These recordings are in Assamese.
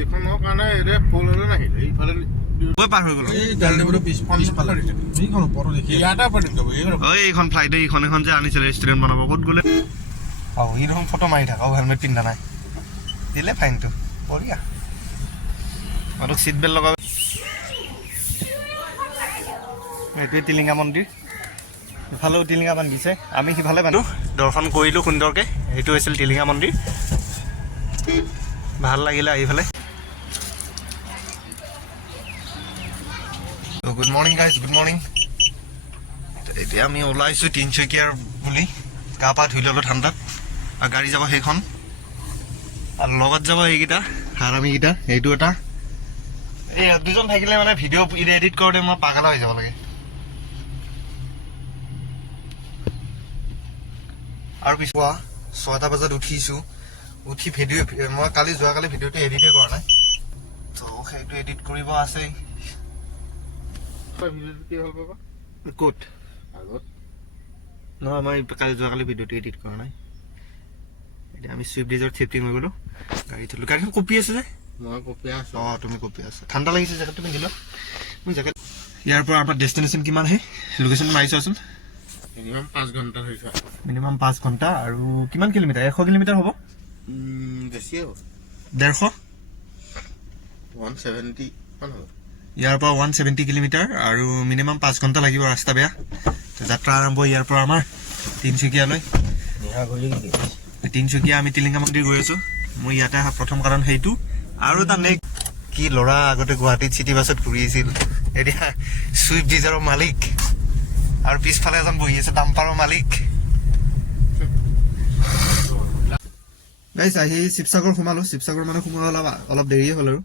এইখনৰ কাৰণে এৰে ফুল হলে নাহিলে এইফালে কৈ পাৰ হৈ গ'ল এই ডালডিবোৰ পিছফালে এইখন ওপৰত দেখি ইয়াতে পড়িম যাব এইখন ফ্লাইটে এইখন যে আনিছিল ৰেষ্টুৰেণ্ট বনাব ক'ত গ'লে ই দেখোন ফটো মাৰি থাকা হেলমেট পিন্ধা নাই দিলে ফাইনটো বঢ়িয়া আৰু চিট বেল্ট লগাব এইটোৱে টিলিঙা মন্দিৰ ইফালেও টিলিঙা বান্ধিছে আমি সিফালে বান্ধো দৰ্শন কৰিলোঁ সুন্দৰকৈ এইটো হৈছিল টিলিঙা মন্দিৰ ভাল লাগিলে আহিফালে good morning guys good morning এতিয়া আমি ওলাইছোঁ তিনিচুকীয়াৰ বুলি গা পা ধুই ল'লোঁ ঠাণ্ডাত আৰু গাড়ী যাব সেইখন আৰু লগত যাব এইকেইটা হাৰামীকেইটা এইটো এটা এই দুজন থাকিলে মানে ভিডিঅ' এডিট কৰোঁতে মই পাগলা হৈ যাব লাগে আৰু পিছুৱা 6টা বজাত উঠিছোঁ উঠি ভিডিঅ' মই যোৱাকালি ভিডিঅ'টো এডিটে কৰা নাই তো সেইটো এডিট কৰিব আছেই ক'ত আগত নহয় মই যোৱাকালি ভিডিঅ'টো এডিট কৰা নাই এতিয়া আমি চুইফ্ট ডিজায়াৰ শিফটিং হৈ গ'লোঁ গাড়ী থ'লোঁ গাড়ীখন কপি আছে যে মই কপিয়া আছোঁ অঁ তুমি কপি আছা ঠাণ্ডা লাগিছে জেকেটটো পিন্ধি লোৱা মোৰ জেকেট ইয়াৰ পৰা আমাৰ ডেষ্টিনেশ্যন কিমান হে লোকেশ্যনটো মাৰি চোৱাচোন মিনিমাম 5 ঘণ্টা হৈছে মিনিমাম 5 ঘণ্টা আৰু কিমান কিলোমিটাৰ 100 কিলোমিটাৰ হ'ব বেছিয়ে হ'ব 150 170 মান হ'ব ইয়াৰ পৰা 170 কিলোমিটাৰ আৰু মিনিমাম 5 ঘণ্টা লাগিব ৰাস্তা বেয়া যাত্ৰা আৰম্ভ ইয়াৰ পৰা আমাৰ তিনিচুকীয়ালৈ তিনিচুকীয়া আমি টিলিঙা মন্দিৰ গৈ আছোঁ মোৰ ইয়াতে অহা প্ৰথম কাৰণ সেইটো আৰু এটা নেক্সট কি ল'ৰা আগতে গুৱাহাটীত চিটি বাছত ঘূৰি আছিল এতিয়া চুইফ্ট ডিজায়াৰৰ মালিক আৰু পিছফালে এজন বহি আছে ডাম্পাৰৰ মালিক গাইছ আহি শিৱসাগৰ সোমালোঁ শিৱসাগৰ মানে সোমোৱা অলপ দেৰিয়ে হ'ল আৰু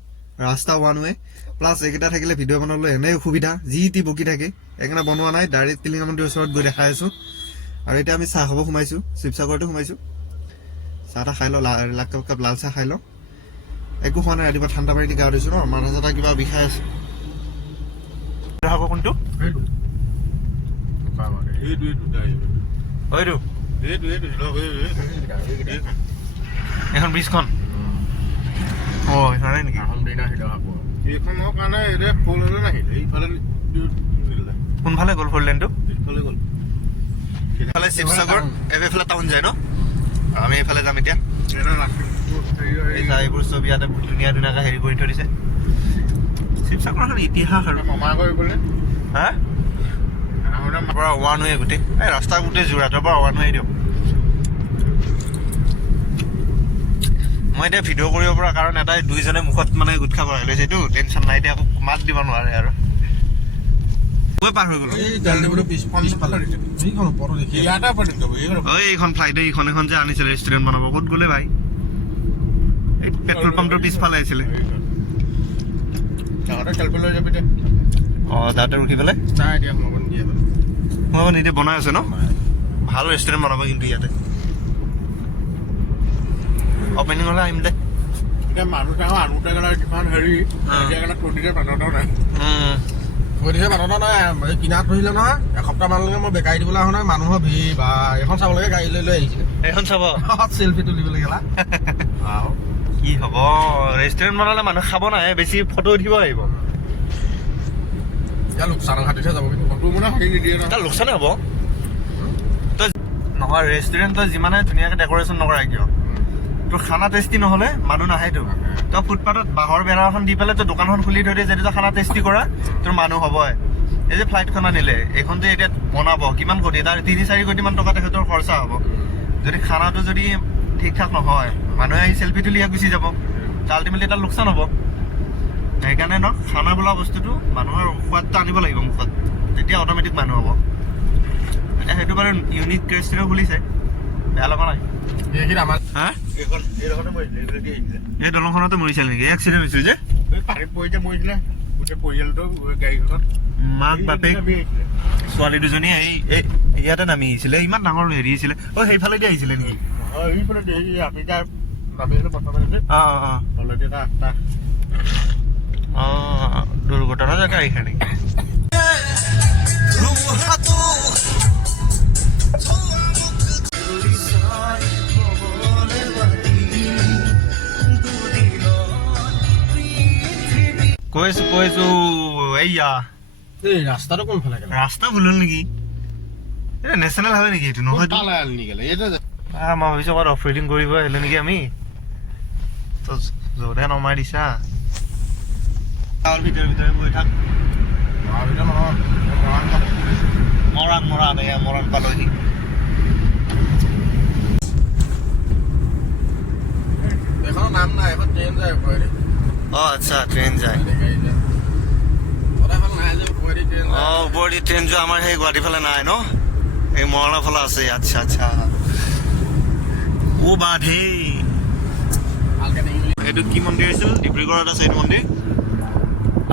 ৰাস্তা ওৱান ৱে প্লাছ এইকেইটা থাকিলে ভিডিঅ' বনাবলৈ এনেই অসুবিধা যি টি বকি থাকে সেইকাৰণে বনোৱা নাই ডাইৰেক্ট টিলিঙা মন্দিৰৰ ওচৰত গৈ দেখাই আছোঁ আৰু এতিয়া আমি চাহ খাব সোমাইছোঁ শিৱসাগৰতো সোমাইছোঁ চাহ তাহ খাই লওঁ কাপ লাল চাহ খাই লওঁ একো খোৱা নাই ৰাতিপুৱা ঠাণ্ডা পানী দি গা ধুইছোঁ ন মাথা চাথা কিবা বিষাই আছে কোনটো এখন ব্ৰিজখন অঁ সেইকাৰণে নেকি এইখনৰ কাৰণে এৰে ফুল হলে নাহিলে এইফালে কোনফালে গ'ল ফ'ৰ লেনটো এইফালে গ'ল এইফালে শিৱসাগৰ এইফালে টাউন যায় ন আমি এইফালে যাম এতিয়া এইবোৰ ছবি ইয়াতে ধুনীয়া ধুনীয়াকৈ হেৰি কৰি থৈ দিছে শিৱসাগৰৰ ইতিহাস আৰু মামা গৈ গ'লে হা পৰা ওৱান ৱে গোটেই এই ৰাস্তা গোটেই যোৰহাটৰ পৰা ওৱান ৱে দিয়ক মই এতিয়া ভিডিঅ' কৰিব পৰা কাৰণ এটাই দুইজনে মুখত মানে গোটখা ভৰাই লৈছে এইটো টেনশ্যন নাই এতিয়া আকৌ মাত দিব নোৱাৰে আৰু কৈ পাৰ হৈ গ'লো এইখন ফ্লাইটে এইখন যে আনিছিল ৰেষ্টুৰেণ্ট বনাব ক'ত গ'লে ভাই এই পেট্ৰল পাম্পটোৰ পিছফালে আহিছিলে অঁ তাতে ৰখি পেলাই মই নিজে বনাই আছে ন ভাল ৰেষ্টুৰেণ্ট বনাব কিন্তু ইয়াতে অপেনিং হ'লে আহিম দে মানুহ কিমান হেৰি নাই কিনাত ধৰিলে নহয় এসপ্তাহ মানলৈকে মই বেকাৰী দিবলৈ অহা নাই মানুহৰ ভিৰ বা এখন চাবলৈকে গাড়ী লৈ আহিছিলে এইখন চাব চেলফি তুলিবলৈ গেলা কি হ'ব ৰেষ্টুৰেণ্ট বনালে মানুহ খাব নাহে বেছি ফটো উঠিব আহিব লোকচানৰ খাতিৰহে যাব কিন্তু ফটো মানে হাৰি নিদিয়ে এটা লোকচানে হ'ব তই নহয় ৰেষ্টুৰেণ্ট তই যিমানে ধুনীয়াকৈ ডেক'ৰেশ্যন নকৰা কিয় তোৰ খানা টেষ্টি নহ'লে মানুহ নাহেতো তই ফুটপাথত বাঁহৰ বেৰা এখন দি পেলাই তই দোকানখন খুলি থৈ দিয়ে যদি তই খানা টেষ্টি কৰা তোৰ মানুহ হ'বই এই যে ফ্লাইটখন আনিলে এইখন যে এতিয়া বনাব কিমান কোটি তাৰ 3-4 কোটিমান টকা তেখেতৰ খৰচা হ'ব যদি খানাটো যদি ঠিক ঠাক নহয় মানুহে আহি চেল্ফি তুলি গুচি যাব আল্টিমেটলি এটা লোকচান হ'ব সেইকাৰণে ন খানা বোলা বস্তুটো মানুহৰ সোৱাদটো আনিব লাগিব মুখত তেতিয়া অট'মেটিক মানুহ হ'ব এতিয়া সেইটো বাৰু ইউনিক ৰেষ্টুৰেণ্ট খুলিছে বেয়া লগা নাই হা এই দলংখনতে মৰিছিল নেকি এক্সিডেণ্ট হৈছিল যে পানীত পৰি যে মৰিছিলে গোটেই পৰিয়ালটো গাড়ীখনত মাক বাপেক ছোৱালী দুজনী এই ইয়াতে নামি আহিছিলে ইমান ডাঙৰ হেৰি আছিলে অ সেইফালেদি আহিছিলে নেকি আমি তাৰ নামি আহিলো প্ৰথমে দুৰ্ঘটনা জেগা আহিছে নেকি কৈছো এইয়া এই ৰাস্তাটো কোনফালে গেল ৰাস্তা ভুল হ'ল নেকি এটা নেশ্যনেল হাইৱে নেকি এইটো নহয় পালে আলনি গেলে এটা মই ভাবিছোঁ ক'ৰবাত অফ ৰাইডিং কৰিব আহিলোঁ নেকি আমি তো য'তে নমাই দিছা ভিতৰে গৈ থাক ভিতৰত নহয় মৰাণ এয়া মৰাণ পালোহি এখনৰ নাম নাই এখন ট্ৰেইন যায় ওপৰেদি অঁ আচ্ছা ট্ৰেইন যায় অঁ ওপৰেদি ট্ৰেইন যোৱা আমাৰ সেই গুৱাহাটীৰ ফালে নাই ন এই মৰাণৰ ফালে আছে আচ্ছা অ' বা ধেই এইটো কি মন্দিৰ আছিল ডিব্ৰুগড়ত আছে এইটো মন্দিৰ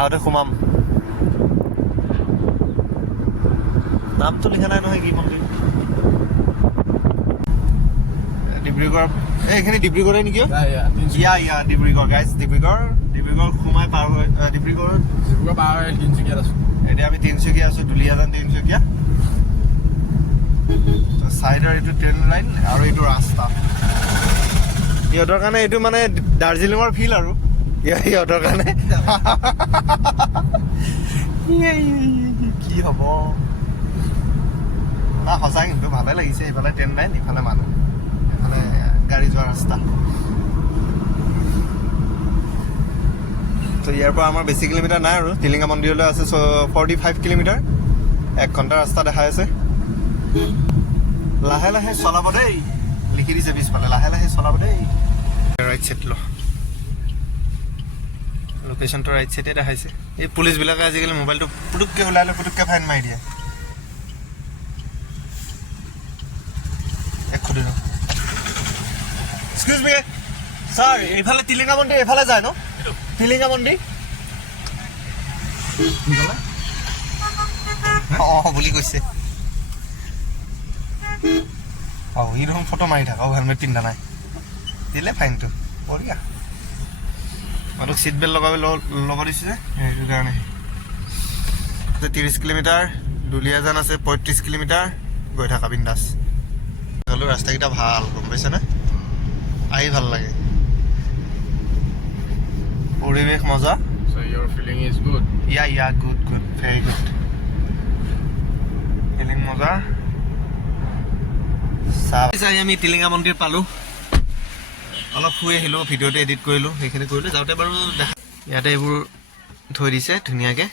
আগতে সোমাম নামটো লিখা নাই নহয় কি মন্দিৰ ডিব্ৰুগড় এইখিনি ডিব্ৰুগড়ে নেকি ইয়া ডিব্ৰুগড় গাইজ ডিব্ৰুগড় সোমাই পাৰ হৈ ডিব্ৰুগড় পাৰ হৈ তিনিচুকীয়াত আছো এতিয়া আমি তিনিচুকীয়া আছো দুলীয়াজান তিনিচুকীয়া চাইডৰ এইটো ট্ৰেইন লাইন আৰু এইটো ৰাস্তা সিহঁতৰ কাৰণে এইটো মানে দাৰ্জিলিঙৰ ফিল আৰু সিহঁতৰ কাৰণে কি হ'ব সঁচা কিন্তু ভালে লাগিছে এইফালে ট্ৰেইন লাইন ইফালে মানুহ এফালে গাড়ী যোৱা ৰাস্তা তো ইয়াৰ পৰা আমাৰ বেছি কিলোমিটাৰ নাই আৰু টিলিঙা মন্দিৰলৈ আছে 45 কিলোমিটাৰ 1 ঘণ্টা ৰাস্তা দেখাই আছে লাহে লাহে চলাব দেই লিখি দিছে পিছফালে লাহে লাহে চলাব দেই ৰাইট চাইড লোকেশ্যনটো ৰাইট চাইডে দেখাইছে এই পুলিচবিলাকে আজিকালি মোবাইলটো পুটুককৈ ওলাই লৈ পুটুককৈ ফাইন মাৰি দিয়ে এক্সকিউজ মি ছাৰ এইফালে টিলিঙা মন্দিৰ এইফালে যায় ন টিলিঙা মন্দিৰ অঁ বুলি কৈছে অঁ ই দেখোন ফটো মাৰি থাক হেলমেট পিন্ধা নাই দিলে ফাইনটো বঢ়িয়া মই চিট বেল্ট ল'ব দিছোঁ যে সেইটো কাৰণে 30 কিলোমিটাৰ দুলীয়াজান আছে 35 কিলোমিটাৰ গৈ থাকা বিন্দাছ হ'লেও ৰাস্তাকেইটা ভাল গম পাইছেনে আহি ভাল লাগে পৰিৱেশ মজা So your feeling is good. Yeah, good, very good. Feeling মজা চাই আমি টিলিঙা মন্দিৰ পালোঁ অলপ শুই আহিলোঁ ভিডিঅ'টো এডিট কৰিলোঁ সেইখিনি কৰিলোঁ যাওঁতে বাৰু দেখা ইয়াতে এইবোৰ থৈ দিছে ধুনীয়াকৈ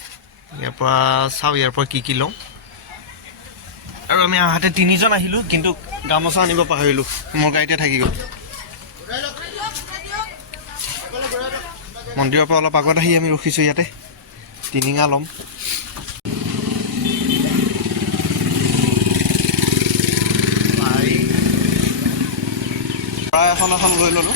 ইয়াৰ পৰা চাওঁ ইয়াৰ পৰা কি লওঁ আৰু আমি আহাতে 3জন আহিলোঁ কিন্তু গামোচা আনিব পাহৰিলোঁ মোৰ গাড়ীতে থাকি গ'ল মন্দিৰৰ পৰা অলপ আগত আহি আমি ৰখিছোঁ ইয়াতে টিলিঙা ল'ম প্ৰায় এখন লৈ ল'লোঁ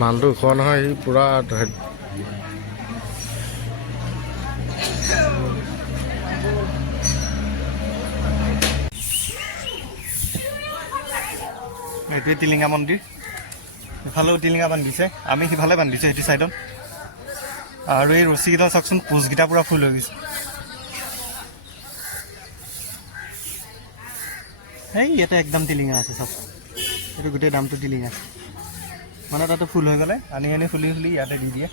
মালটো ওখ নহয় সি পুৰা এইটোৱে টিলিঙা মন্দিৰ ইফালেও টিলিঙা বান্ধিছে আমি সিফালে বান্ধিছোঁ সেইটো ছাইডত আৰু এই ৰছীকেইটা চাওকচোন পোষ্টকেইটা পূৰা ফুল হৈ গৈছে এই ইয়াতে একদম টিলিঙা আছে চব এইটো গোটেই দামটো টিলিঙা মানে তাতে ফুল হৈ গ'লে আনি খুলি ইয়াতে দি দিয়ে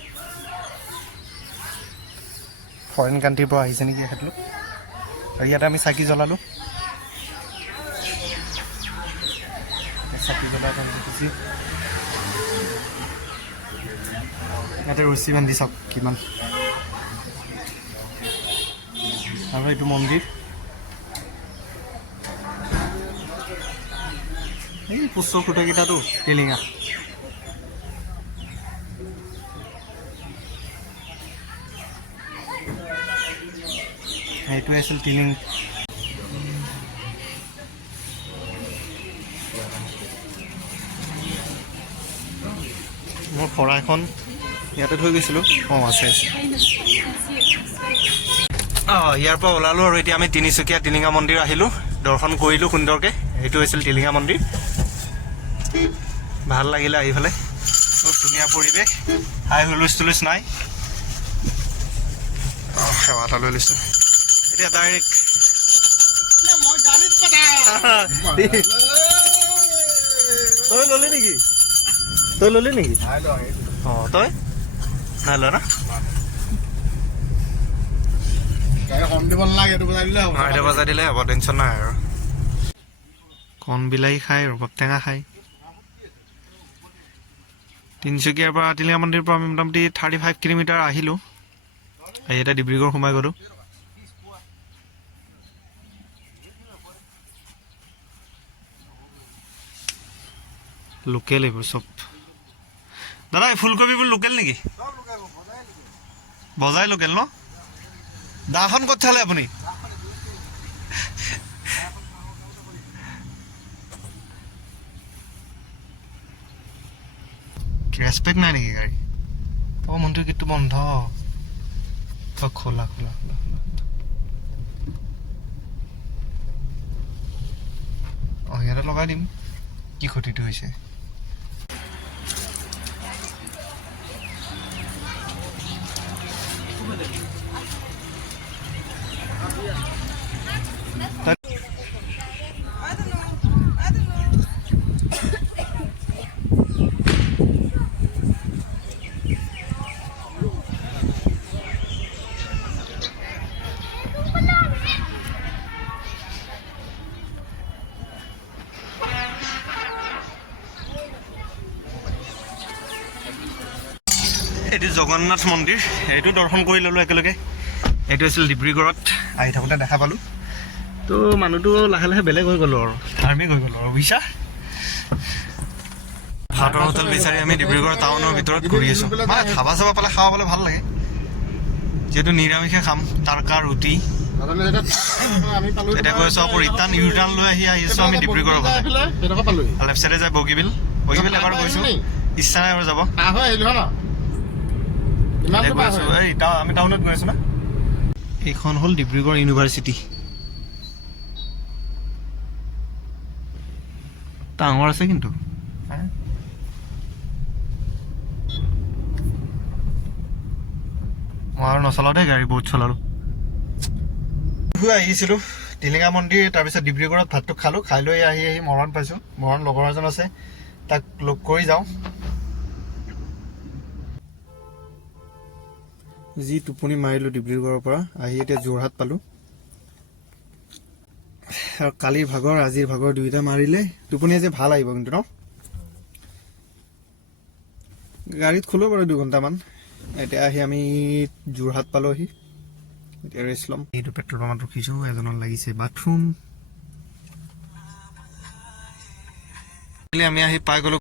ফৰেইন কাণ্ট্ৰিৰ পৰা আহিছে নেকি এখেতলোক আৰু ইয়াতে আমি চাকি জ্বলালোঁ চাকি জ্বলাই খুচি ইয়াতে ৰছী বান্ধি চাওক কিমান আৰু এইটো মন্দিৰ এই পুষ্প খুঁটাকেইটাতো টিলিঙা এইটোৱে আছিল টিলিং মোৰ শৰাইখন ইয়াতে থৈ গৈছিলোঁ অঁ আছে ইয়াৰ পৰা ওলালোঁ আৰু এতিয়া আমি তিনিচুকীয়া টিলিঙা মন্দিৰ আহিলোঁ দৰ্শন কৰিলোঁ সুন্দৰকৈ এইটো হৈছিল টিলিঙা মন্দিৰ ভাল লাগিলে আহি পেলাই খুব ধুনীয়া পৰিৱেশ, হাই হুলস্থুলচ নাই। সেৱা এটা লৈ লৈছোঁ এতিয়া ডাইৰেক্ট তই ললি নেকি? তই ললি নেকি? অঁ তই নাই লোৱা না? এটা বজাই দিলে হ'ব, টেনশ্যন নাই আৰু। কণ বিলাহী খায়, ৰবাব টেঙা খায়। তিনিচুকীয়াৰ পৰা টিলিঙা মন্দিৰৰ পৰা আমি মোটামুটি 35 কিলোমিটাৰ আহিলোঁ। আহি এতিয়া ডিব্ৰুগড় সোমাই গ'লোঁ। লোকেল এইবোৰ চব। দাদা এই ফুলকবিবোৰ লোকেল নেকি? বজাই লোকেল ন? দাখন ক'ত চালে আপুনি? ৰেচপেক্ট নাই নেকি গাড়ী? অঁ মন্দিৰ গেটটো বন্ধ। খোলা খোলা খোলা খোলা। অঁ ইয়াতে লগাই দিম। কি ক্ষতিটো হৈছে? এইটো জগন্নাথ মন্দিৰ, এইটো দৰ্শন কৰি ল'লোঁ একেলগে। এইটো আছিল ডিব্ৰুগড়ত আহি থাকোঁতে দেখা পালোঁ। তো মানুহটো লাহে লাহে বেলেগ হৈ গ'লোঁ আৰু, ধাৰ্মিক হৈ গ'লোঁ আৰু বুজিছা। ভাতৰ হোটেল বিচাৰি আমি ডিব্ৰুগড় টাউনৰ ভিতৰত ঘূৰি আছোঁ। মানে ধাবা চাবা পালে খাব পালে ভাল লাগে, যিহেতু নিৰামিষে খাম। তাৰকা ৰুটি এতিয়া গৈ আছোঁ আকৌ ৰিটাৰ্ণ ইউটাৰ্ণ লৈ আহি আছোঁ আমি ডিব্ৰুগড়ৰ ফালে। লেফ্ট চাইডে যায় বগীবিল। বগীবিল এবাৰ গৈছোঁ, ইচ্ছা নাই আৰু যাব। আমি টাউনত গৈ আছোঁ না। এইখন হ'ল ডিব্ৰুগড় ইউনিভাৰ্চিটি। ডাঙৰ আছে কিন্তু। মই আৰু নচলাওঁ দেই গাড়ী, বহুত চলালোঁ। আহিছিলোঁ টিলিঙা মন্দিৰ, তাৰপিছত ডিব্ৰুগড়ত ভাতটো খালোঁ। খাই লৈ আহি মৰাণ পাইছোঁ। মৰাণ লগৰ এজন আছে, তাক লগ কৰি যাওঁ। যি টোপনি মাৰিলোঁ ডিব্ৰুগড়ৰ পৰা আহি এতিয়া যোৰহাট পালোঁ। আৰু কালিৰ ভাগৰ আজিৰ ভাগৰ দুয়োটা মাৰিলে টোপনি আজি ভাল আহিব কিন্তু ন। গাড়ীত শুলোঁ বাৰু 2 ঘণ্টামান। এতিয়া আহি আমি যোৰহাট পালোঁহি। এতিয়া ৰেষ্ট ল'ম। এইটো পেট্ৰল পাম্পত ৰখিছোঁ, এজনৰ লাগিছে বাথৰুম। আমি আহি পাই গ'লোঁ